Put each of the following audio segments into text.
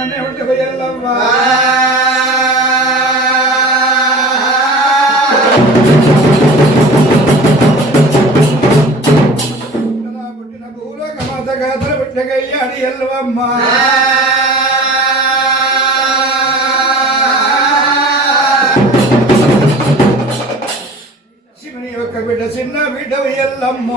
ಮನೆ ಹುಟ್ಟುಗು ಎಲ್ಲವ್ವ పుట్టిన భూలోక మాత గాథలు పుట్టగయ్యాడు ఎల్లవమ్మ. శివుని యొక్క బిడ్డ చిన్న బిడ్డ ఎల్లమ్మ.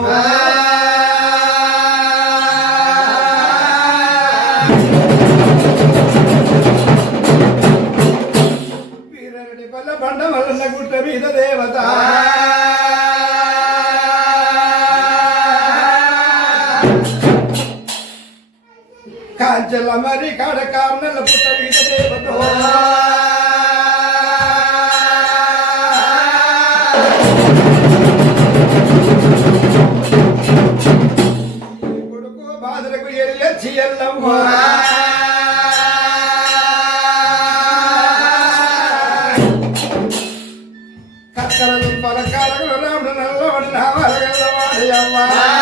వివిధ దేవత. కాంచెల మరి కాడ కారణల పుట్ట వివిధ దేవత. కొడుకు బాధలకు ఎల్లెచ్చి ఎల్లమ్మ Yeah, wow.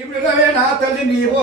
ఇప్పుడు నా తల్లి నీవో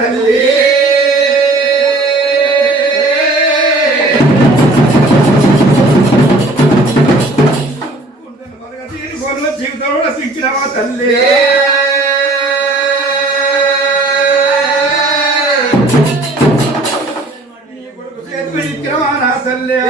తల్లి. జీవితంలో శిక్షణమా తల్లి కొడుకు చేతులు ఇచ్చినవా నా తల్లి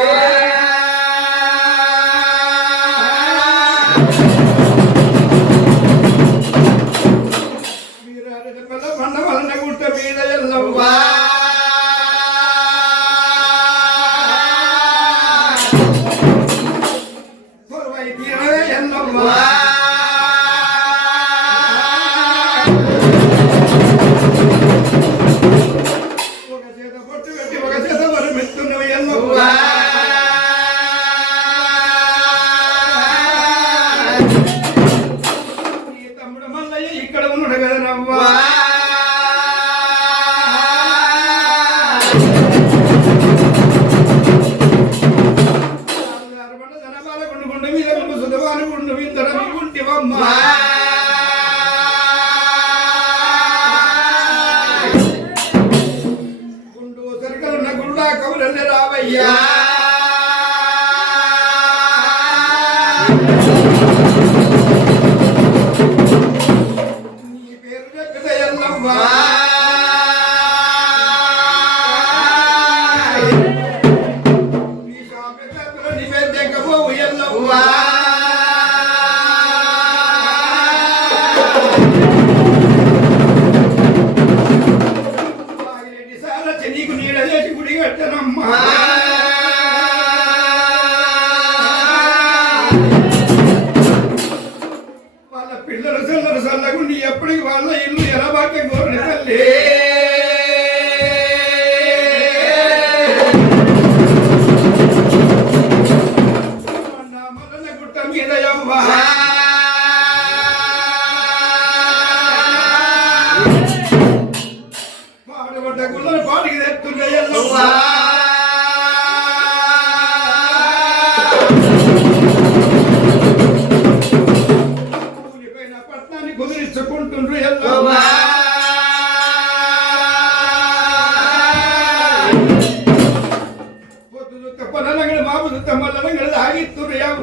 గుట్ట మీద యవ్వ. గుళ్ళను పాటికి తెస్తుండే ತಪ್ಪನಲಗಳು ಮಾಬುದು ತಮ್ಮಲನಗಳು ಆಗಿತ್ತು ಯಾವ